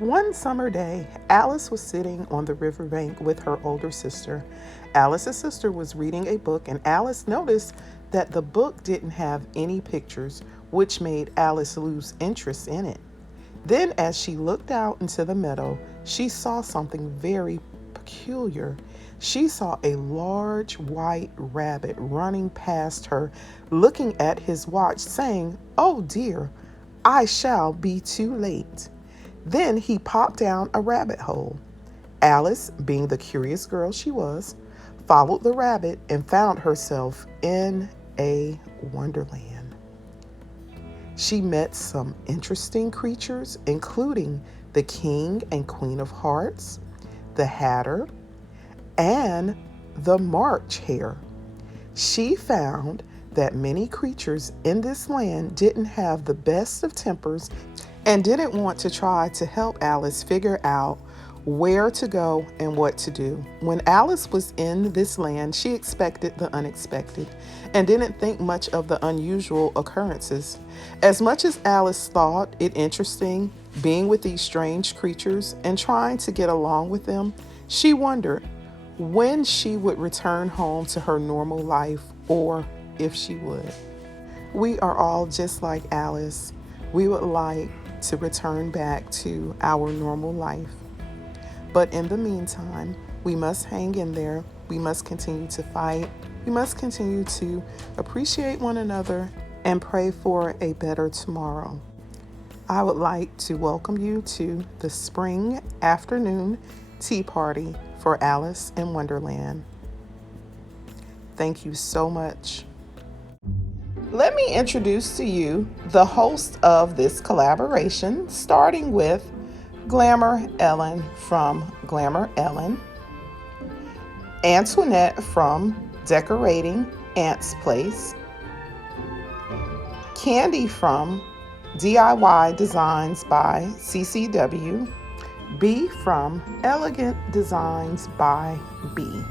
One summer day, Alice was sitting on the riverbank with her older sister. Alice's sister was reading a book, and Alice noticed that the book didn't have any pictures, which made Alice lose interest in it. Then, as she looked out into the meadow, she saw something very peculiar. She saw a large white rabbit running past her, looking at his watch, saying, "Oh dear, I shall be too late." Then he popped down a rabbit hole. Alice, being the curious girl she was, followed the rabbit and found herself in a wonderland. She met some interesting creatures, including the King and Queen of Hearts, the Hatter, and the March Hare. She found that many creatures in this land didn't have the best of tempers and didn't want to try to help Alice figure out where to go and what to do. When Alice was in this land, she expected the unexpected and didn't think much of the unusual occurrences. As much as Alice thought it interesting being with these strange creatures and trying to get along with them, she wondered when she would return home to her normal life, or if she would. We are all just like Alice. We would like to return back to our normal life. But in the meantime, we must hang in there. We must continue to fight. We must continue to appreciate one another and pray for a better tomorrow. I would like to welcome you to the spring afternoon tea party for Alice in Wonderland. Thank you so much. Let me introduce to you the host of this collaboration, starting with Glamour Ellen from Glamour Ellen, Antoinette from Decorating Aunt's Place, Candy from DIY Designs by CCW, B from Elegant Designs by B,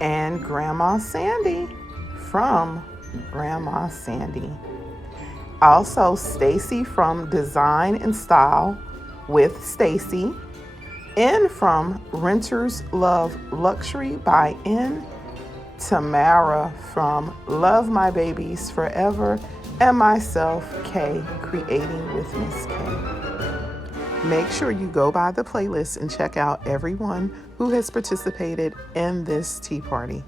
and Grandma Sandy from Grandma Sandy. Also, Stacy from Design and Style with Stacy, N from Renters Love Luxury by N, Tamara from Love My Babies Forever, and myself, Kaye, Creating with Miss Kaye. Make sure you go by the playlist and check out everyone who has participated in this tea party.